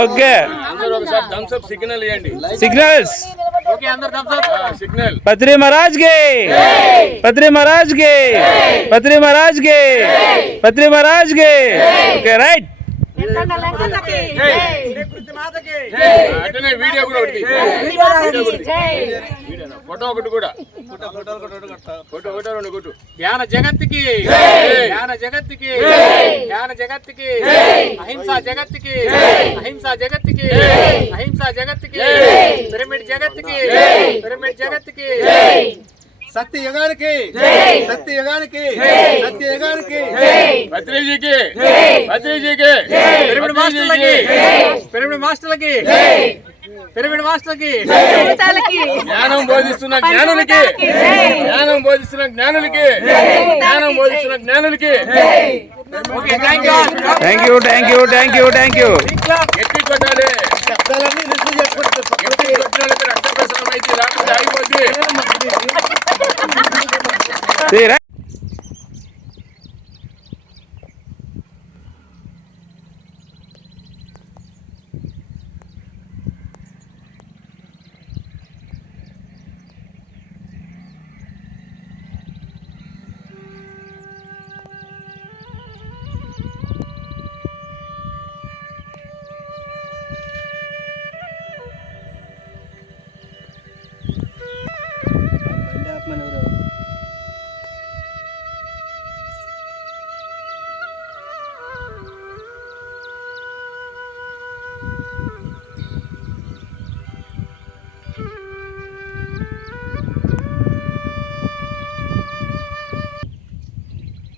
Okay signals పత్రి महाराज के पत्री महाराज के पत्री महाराज के पत्री महाराज के ओके राइट జ్ఞాన జగత్తుకి జ్ఞాన జగత్తుకి జ్ఞాన జగత్తుకి అహింసా జగత్తుకి అహింసా జగత్తుకి అహింసా జగత్తుకి పిరమిడ్ జగత్తుకి పిరమిడ్ జగత్తుకి सत्य युगाనికి सत्य युगाనికి सत्य युगाనికి పత్రిజీకి పత్రిజీకి పిరమిడ్ మాస్టర్లకి పిరమిడ్ మాస్టర్లకి పిరమిడ్ మాస్టర్లకి జ్ఞానం బోధిస్తున్న జ్ఞానులకి జ్ఞానం బోధిస్తున్న జ్ఞానులకి జ్ఞానం బోధిస్తున్న జ్ఞానులకి okay thank you thank you thank you thank you గట్టి కొట్టాలి శబ్దాలన్నీ రిసీవ్ చేసుకుంటే గట్టి కొట్టాలి రక్త ప్రసరణ అయితే రాకుండా అయిపోద్ది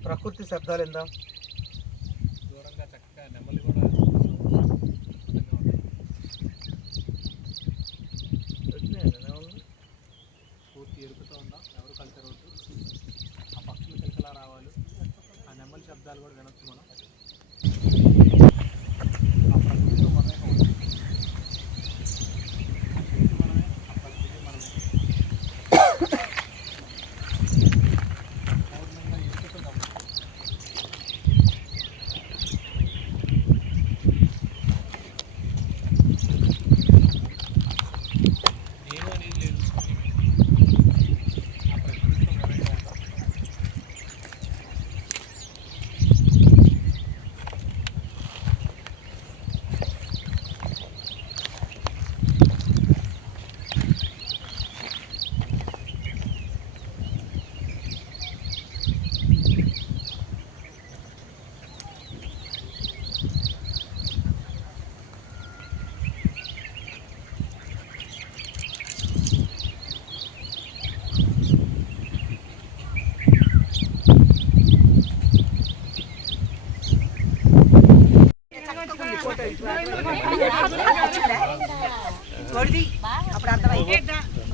ప్రకృతి శబ్దాలు విందాం. దూరంగా చక్కగా నెమలి కూడా పూర్తి ఎరుపుతూ ఉందాం. ఎవరు కలిసి ఆ పక్షులు కిలకలా రావాలి. ఆ నెమలి శబ్దాలు కూడా వినొచ్చు మనం. ఆ ప్రకృతితో మమేకం అవుతుంది. ఆ శక్తి మనమే, ఆ పరిస్థితి మనమే. పూర్ణంగా ఎరుపుతూ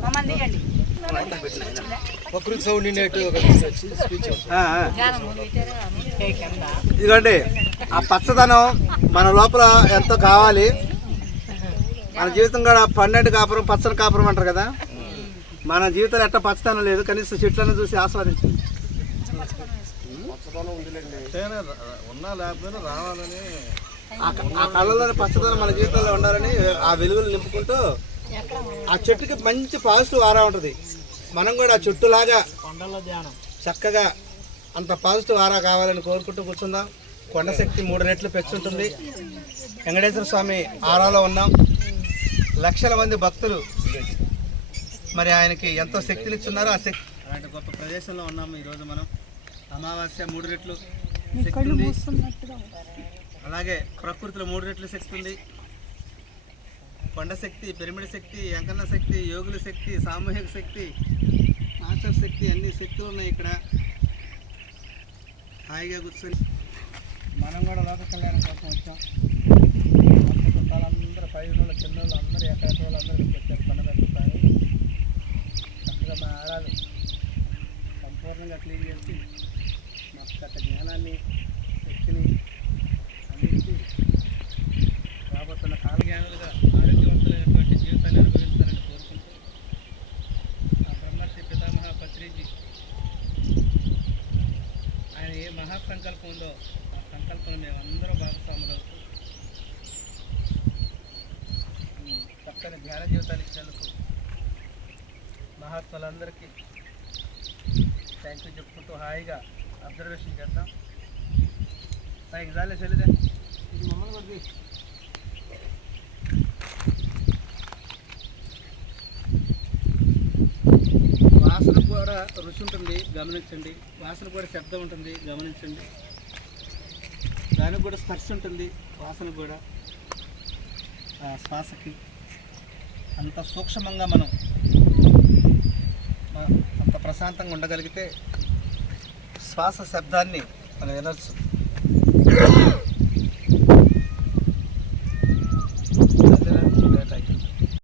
గమనించాలి. ప్రకృతి సౌండ్ ఇదిగోండి. ఆ పచ్చదనం మన లోపల ఎంతో కావాలి. మన జీవితం కూడా 12 కాపురం పచ్చని కాపురం అంటారు కదా. మన జీవితంలో ఎట్ట పచ్చదనం లేదు, కనీసం చెట్లను చూసి ఆస్వాదించండి. ఉన్నా లేకపోయినా రావాలని ఆ కళ్ళలోని పచ్చదనం మన జీవితంలో ఉండాలని ఆ వెలుగులు నింపుకుంటూ ఆ చెట్టుకి మంచి పాజిటివ్ ఆరా ఉంటుంది. మనం కూడా ఆ చెట్టులాగా చక్కగా అంత పాజిటివ్ ఆరా కావాలని కోరుకుంటూ కూర్చుందాం. కొండశక్తి 3 రెట్లు పెంచుంటుంది. వెంకటేశ్వర స్వామి ఆరాలో ఉన్నాం. లక్షల మంది భక్తులు మరి ఆయనకి ఎంతో శక్తినిచ్చున్నారు. ఆ శక్తి అలాంటి గొప్ప ప్రదేశంలో ఉన్నాము ఈరోజు మనం. అమావాస్య 3 రెట్లు శక్తి ఉంది. అలాగే ప్రకృతిలో 3 రెట్లు శక్తి ఉంది. కొండ శక్తి, పిరమిడ్ శక్తి, ఎంకన్న శక్తి, యోగుల శక్తి, సామూహిక శక్తి, మాస్టర్ శక్తి, అన్ని శక్తులు ఉన్నాయి ఇక్కడ. హాయిగా కూర్చొని మనం కూడా లోక కళ్యాణం కోసం వచ్చాం. చుట్టాలందరూ 5 రోజుల చిన్న వాళ్ళు అందరూ ఎక్కడ వాళ్ళందరూ వచ్చారు. కొండ దగ్గర చక్కగా మా ఆరాలు సంపూర్ణంగా క్లీన్ చేసి మాకు గత జ్ఞానాన్ని శక్తిని అందించి రాబోతున్న కాలజ్ఞానులుగా ఆరోగ్యవంతులైనటువంటి జీవితాన్ని అనుభవించాలని కోరుకుంటూ ఆ బ్రహ్మర్షి పితామహ పత్రిజీ ఆయన ఏ మహాసంకల్పం ఉందో ఆ సంకల్పం మేము అందరూ భాగస్వాములు అవుతూ జీవితాలు ఇచ్చినందుకు మహాత్ములందరికీ థ్యాంక్ యూ చెప్పుకుంటూ హాయిగా అబ్జర్వేషన్ చేద్దాం. పైకి జాలే చెల్లిదే ఇది మమ్మల్ని కొద్ది వాసన కూడా రుచి ఉంటుంది, గమనించండి. వాసన కూడా శబ్దం ఉంటుంది, గమనించండి. దానికి కూడా స్పర్శ ఉంటుంది, వాసన కూడా శ్వాసకి. అంత సూక్ష్మంగా మనం అంత ప్రశాంతంగా ఉండగలిగితే శ్వాస శబ్దాన్ని మనం వినొచ్చు.